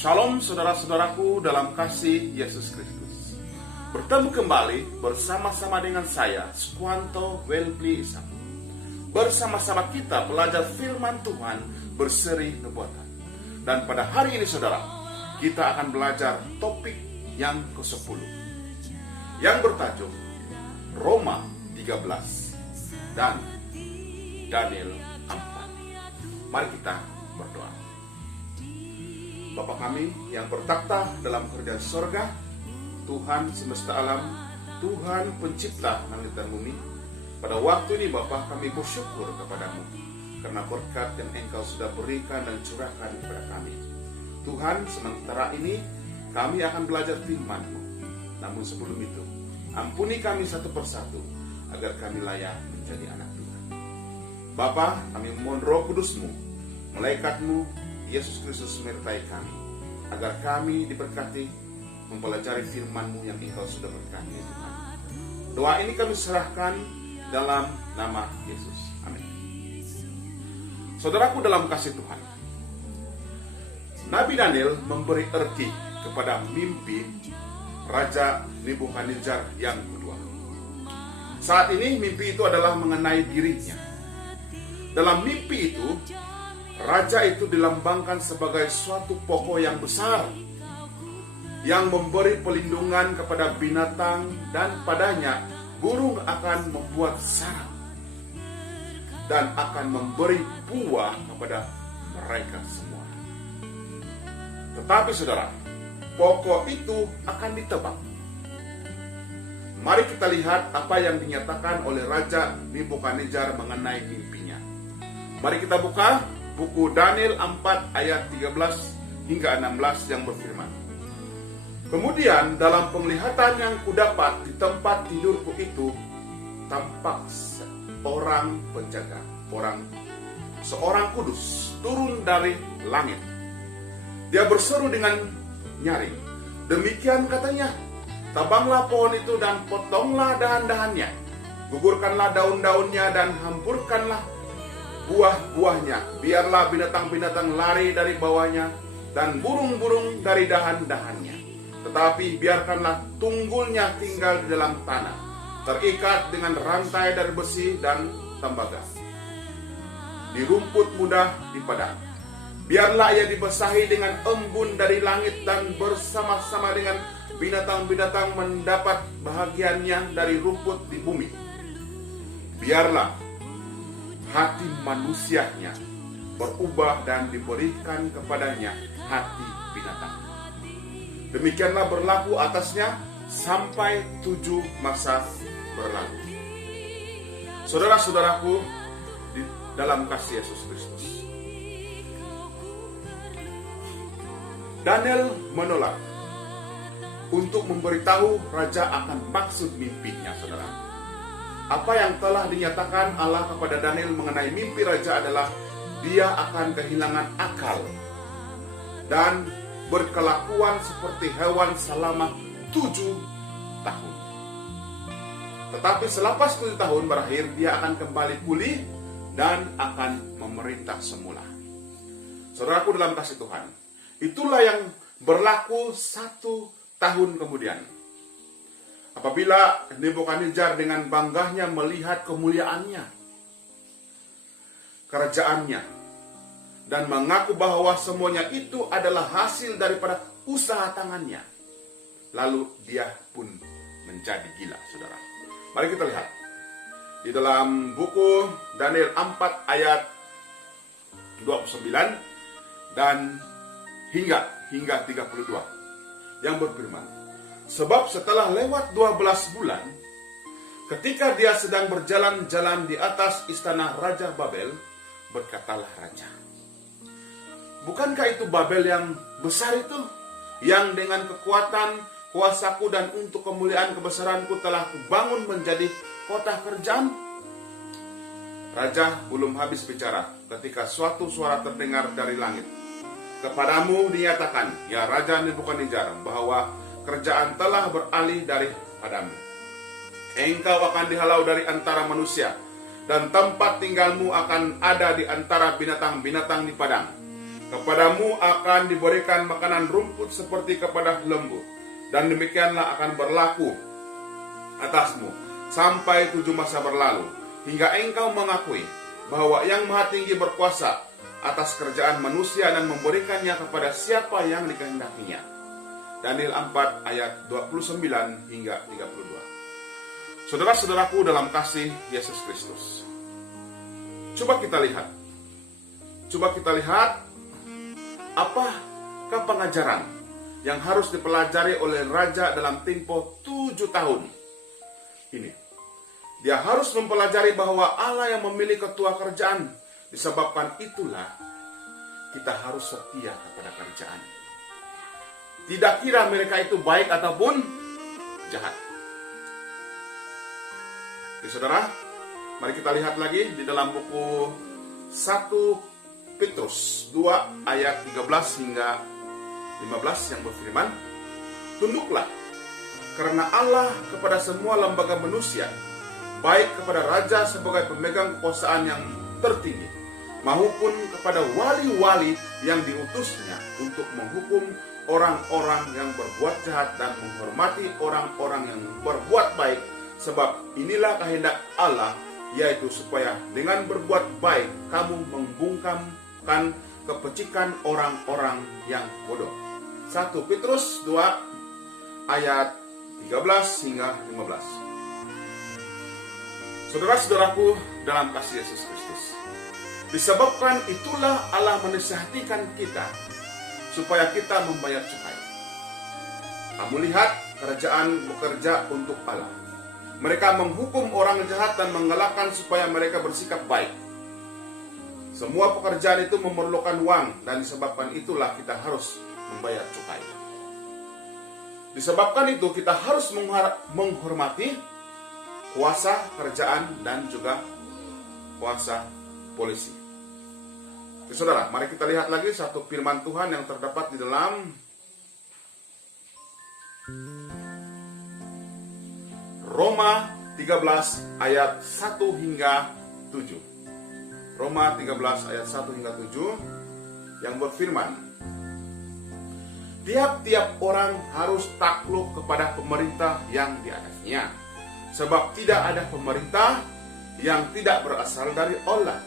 Shalom saudara-saudaraku dalam kasih Yesus Kristus. Bertemu kembali bersama-sama dengan saya, Squanto Welby Isam. Bersama-sama kita belajar firman Tuhan berseri nubuatan. Dan pada hari ini saudara, kita akan belajar topik yang ke-10 yang bertajuk Roma 13 dan Daniel 4. Mari kita berdoa. Bapa kami yang bertakhta dalam kerajaan sorga, Tuhan semesta alam, Tuhan pencipta langit dan bumi, pada waktu ini Bapa kami bersyukur kepadamu karena berkat yang Engkau sudah berikan dan curahkan kepada kami. Tuhan, sementara ini kami akan belajar firman-Mu. Namun sebelum itu, ampuni kami satu persatu agar kami layak menjadi anak Tuhan. Bapa, kami mohon Roh Kudus-Mu, malaikat-Mu, Yesus Kristus menyertai kami, agar kami diberkati mempelajari firman-Mu yang Engkau sudah berkati, Tuhan. Doa ini kami serahkan dalam nama Yesus. Amin. Saudaraku dalam kasih Tuhan, Nabi Daniel memberi erti kepada mimpi Raja Nebukadnezar yang kedua. Saat ini mimpi itu adalah mengenai dirinya. Dalam mimpi itu, raja itu dilambangkan sebagai suatu pokok yang besar yang memberi pelindungan kepada binatang, dan padanya burung akan membuat sarang dan akan memberi buah kepada mereka semua. Tetapi saudara, pokok itu akan ditebang. Mari kita lihat apa yang dinyatakan oleh Raja Nebukadnezar mengenai mimpinya. Mari kita buka buku Daniel 4 ayat 13 hingga 16 yang berfirman. Kemudian dalam penglihatan yang kudapat di tempat tidurku itu, tampak seorang penjaga, seorang kudus turun dari langit. Dia berseru dengan nyaring. Demikian katanya, tabanglah pohon itu dan potonglah dahan-dahannya, gugurkanlah daun-daunnya dan hampurkanlah buah-buahnya. Biarlah binatang-binatang lari dari bawahnya dan burung-burung dari dahan-dahannya. Tetapi biarkanlah tunggulnya tinggal di dalam tanah, terikat dengan rantai dari besi dan tembaga, di rumput muda di padang. Biarlah ia dibasahi dengan embun dari langit, dan bersama-sama dengan binatang-binatang mendapat bahagiannya dari rumput di bumi. Biarlah hati manusianya berubah dan diberikan kepadanya hati binatang. Demikianlah berlaku atasnya sampai 7 masa berlalu. Saudara-saudaraku di dalam kasih Yesus Kristus, Daniel menolak untuk memberitahu raja akan maksud mimpinya, saudara. Apa yang telah dinyatakan Allah kepada Daniel mengenai mimpi raja adalah dia akan kehilangan akal dan berkelakuan seperti hewan selama 7 tahun. Tetapi selepas 7 tahun berakhir, dia akan kembali pulih dan akan memerintah semula. Saudaraku dalam kasih Tuhan, itulah yang berlaku 1 tahun kemudian. Apabila Nebukadnezar dengan bangganya melihat kemuliaannya, kerajaannya, dan mengaku bahwa semuanya itu adalah hasil daripada usaha tangannya, lalu dia pun menjadi gila, saudara. Mari kita lihat di dalam buku Daniel 4 ayat 29 dan hingga 32 yang berfirman. Sebab setelah lewat 12 bulan, ketika dia sedang berjalan-jalan di atas istana Raja Babel, berkatalah raja, bukankah itu Babel yang besar itu, yang dengan kekuatan kuasaku dan untuk kemuliaan kebesaranku telah kubangun menjadi kota kerajaan? Raja belum habis bicara ketika suatu suara terdengar dari langit. Kepadamu dinyatakan, ya Raja Nebukadnezar, bahwa kerajaan telah beralih daripadamu. Engkau akan dihalau dari antara manusia, dan tempat tinggalmu akan ada di antara binatang-binatang di padang. Kepadamu akan diberikan makanan rumput seperti kepada lembu, dan demikianlah akan berlaku atasmu sampai 7 masa berlalu, hingga engkau mengakui bahwa Yang Maha Tinggi berkuasa atas kerjaan manusia dan memberikannya kepada siapa yang dikehendakinya. Daniel 4 ayat 29 hingga 32. Saudara-saudaraku dalam kasih Yesus Kristus, coba kita lihat apakah pengajaran yang harus dipelajari oleh raja dalam tempo 7 tahun ini. Dia harus mempelajari bahwa Allah yang memilih ketua kerajaan. Disebabkan itulah kita harus setia kepada kerajaan. Tidak kira mereka itu baik ataupun jahat. Jadi saudara, mari kita lihat lagi di dalam buku 1 Petrus 2 ayat 13 hingga 15 yang berfirman, tunduklah karena Allah kepada semua lembaga manusia, baik kepada raja sebagai pemegang kekuasaan yang tertinggi, maupun kepada wali-wali yang diutusnya untuk menghukum orang-orang yang berbuat jahat dan menghormati orang-orang yang berbuat baik, sebab inilah kehendak Allah, yaitu supaya dengan berbuat baik kamu membungkamkan kepecikan orang-orang yang bodoh. 1 Petrus 2 ayat 13 hingga 15. Saudara-saudaraku dalam kasih Yesus Kristus, disebabkan itulah Allah menasihatikan kita supaya kita membayar cukai. Kamu lihat, kerajaan bekerja untuk Allah. Mereka menghukum orang jahat dan mengelakkan supaya mereka bersikap baik. Semua pekerjaan itu memerlukan uang, dan disebabkan itulah kita harus membayar cukai. Disebabkan itu kita harus menghormati kuasa kerajaan dan juga kuasa polisi. Oke, saudara, mari kita lihat lagi satu firman Tuhan yang terdapat di dalam Roma 13 ayat 1 hingga 7. Roma 13 ayat 1 hingga 7 yang berfirman, tiap-tiap orang harus takluk kepada pemerintah yang di atasnya, sebab tidak ada pemerintah yang tidak berasal dari Allah,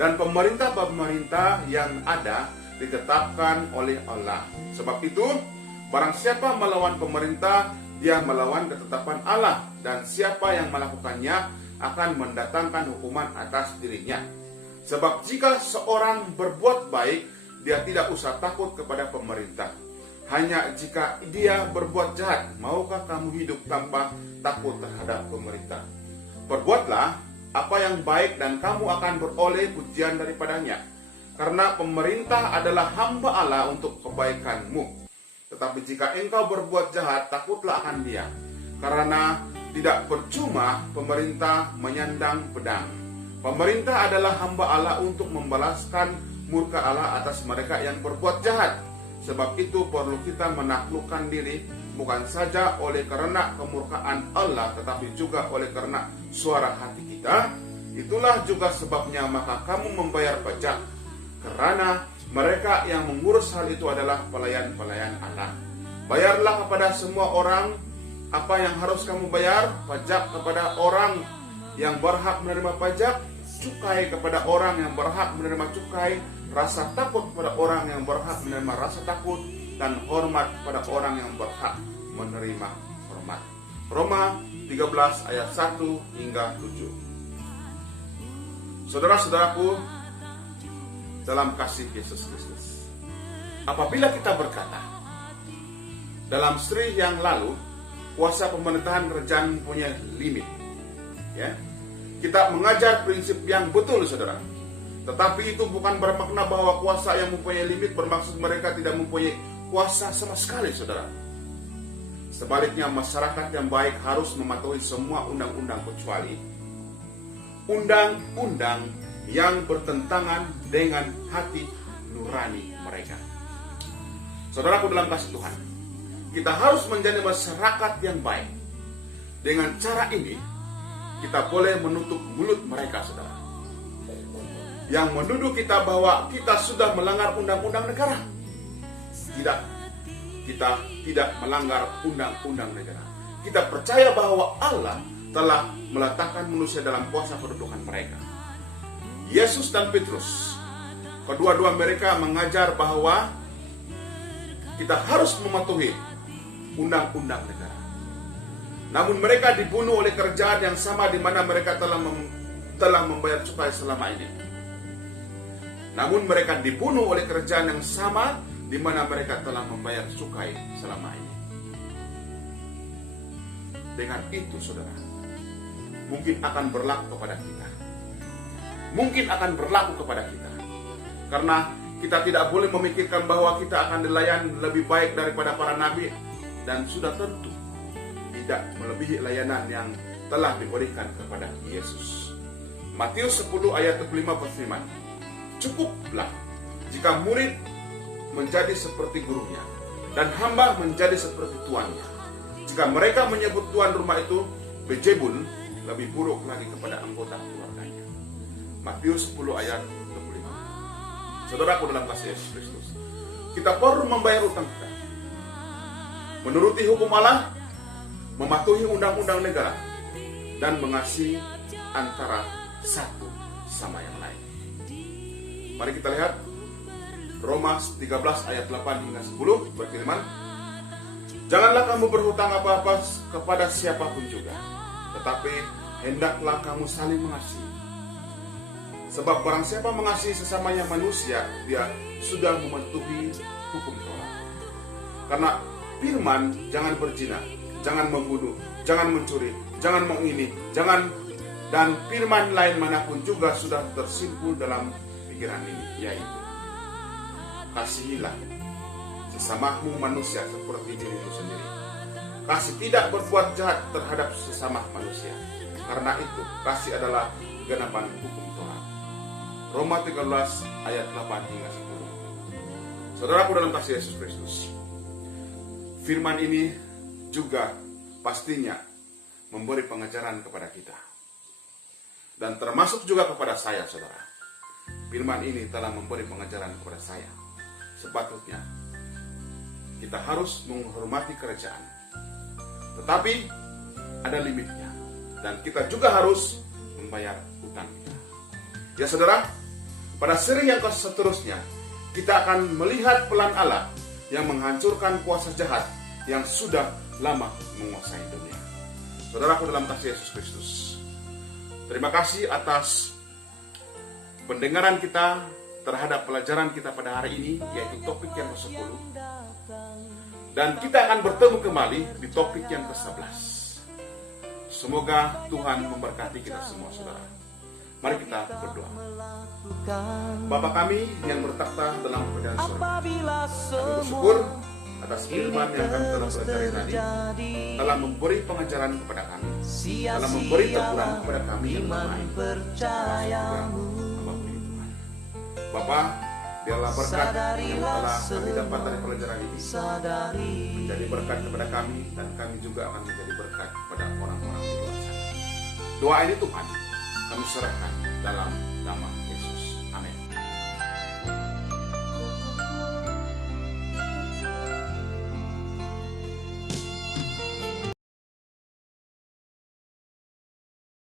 dan pemerintah-pemerintah yang ada ditetapkan oleh Allah. Sebab itu, barang siapa melawan pemerintah, dia melawan ketetapan Allah, dan siapa yang melakukannya akan mendatangkan hukuman atas dirinya. Sebab jika seorang berbuat baik, dia tidak usah takut kepada pemerintah. Hanya jika dia berbuat jahat, maukah kamu hidup tanpa takut terhadap pemerintah? Perbuatlah apa yang baik dan kamu akan beroleh pujian daripadanya. Karena pemerintah adalah hamba Allah untuk kebaikanmu. Tetapi jika engkau berbuat jahat, takutlah akan dia. Karena tidak percuma pemerintah menyandang pedang. Pemerintah adalah hamba Allah untuk membalaskan murka Allah atas mereka yang berbuat jahat. Sebab itu perlu kita menaklukkan diri, bukan saja oleh karena kemurkaan Allah, tetapi juga oleh karena suara hati kita. Itulah juga sebabnya maka kamu membayar pajak, karena mereka yang mengurus hal itu adalah pelayan-pelayan Allah. Bayarlah kepada semua orang apa yang harus kamu bayar, pajak kepada orang yang berhak menerima pajak, cukai kepada orang yang berhak menerima cukai, rasa takut kepada orang yang berhak menerima rasa takut, dan hormat kepada orang yang berhak menerima hormat. Roma 13 ayat 1 hingga 7. Saudara-saudaraku dalam kasih Yesus Kristus, apabila kita berkata dalam seri yang lalu kuasa pemerintahan kerajaan punya limit, ya, kita mengajar prinsip yang betul, saudara. Tetapi itu bukan bermakna bahwa kuasa yang mempunyai limit bermaksud mereka tidak mempunyai kuasa sama sekali, saudara. Sebaliknya, masyarakat yang baik harus mematuhi semua undang-undang kecuali undang-undang yang bertentangan dengan hati nurani mereka. Saudaraku dalam kasih Tuhan, kita harus menjadi masyarakat yang baik. Dengan cara ini, kita boleh menutup mulut mereka, saudara. yang menuduh kita bahwa kita sudah melanggar undang-undang negara. Tidak, kita tidak melanggar undang-undang negara. Kita percaya bahwa Allah telah meletakkan manusia dalam kuasa kedudukan mereka. Yesus dan Petrus, kedua-dua mereka mengajar bahwa kita harus mematuhi undang-undang negara. Namun mereka dibunuh oleh kerajaan yang sama di mana mereka telah membayar cukai selama ini. Namun mereka dibunuh oleh kerajaan yang sama di mana mereka telah membayar cukai selama ini. Dengan itu, saudara, mungkin akan berlaku kepada kita. Mungkin akan berlaku kepada kita. Karena kita tidak boleh memikirkan bahwa kita akan dilayani lebih baik daripada para nabi. Dan sudah tentu tidak melebihi layanan yang telah diberikan kepada Yesus. Matius 10 ayat 25 vers 5. Cukuplah jika murid menjadi seperti gurunya dan hamba menjadi seperti tuannya. Jika mereka menyebut tuan rumah itu Bejebul, lebih buruk lagi kepada anggota keluarganya. Matius 10 ayat 25. Saudaraku dalam kasih Yesus Kristus, kita perlu membayar utang kita, menuruti hukum Allah, mematuhi undang-undang negara, dan mengasihi antara satu sama yang lain. Mari kita lihat Roma 13 ayat 8 hingga 10 berfirman, janganlah kamu berhutang apa-apa kepada siapapun juga, tetapi hendaklah kamu saling mengasihi. Sebab barang siapa mengasihi sesamanya manusia, dia sudah mematuhi hukum Taurat. Karena firman, jangan berzina, jangan membunuh, jangan mencuri, jangan mengini, dan firman lain manapun juga sudah tersimpul dalam pikiran ini, yaitu kasihilah sesamamu manusia seperti dirimu sendiri. Kasih tidak berbuat jahat terhadap sesama manusia. Karena itu, kasih adalah genapan hukum Taurat. Roma 13 ayat 8 hingga 10. Saudaraku dalam kasih Yesus Kristus, firman ini juga pastinya memberi pengajaran kepada kita. Dan termasuk juga kepada saya, saudara. Firman ini telah memberi pengajaran kepada saya. Sepatutnya kita harus menghormati kerajaan, tetapi ada limitnya, dan kita juga harus membayar utang kita. Ya saudara, pada seri yang seterusnya kita akan melihat pelan Allah yang menghancurkan kuasa jahat yang sudah lama menguasai dunia. Saudaraku dalam kasih Yesus Kristus, terima kasih atas pendengaran kita terhadap pelajaran kita pada hari ini, yaitu topik yang ke-10. Dan kita akan bertemu kembali di topik yang ke-11. Semoga Tuhan memberkati kita semua, saudara. Mari kita berdoa. Bapa kami yang bertakhta dalam kerajaan surga, kami bersyukur atas firman yang kami telah pelajari tadi, telah memberi pengajaran kepada kami, telah memberi teguran kepada kami yang lain. Bapa, biarlah berkat yang telah kami dapat dari pelajaran ini menjadi berkat kepada kami, dan kami juga akan menjadi berkat kepada orang-orang di luar sana. Doa ini Tuhan kami serahkan dalam nama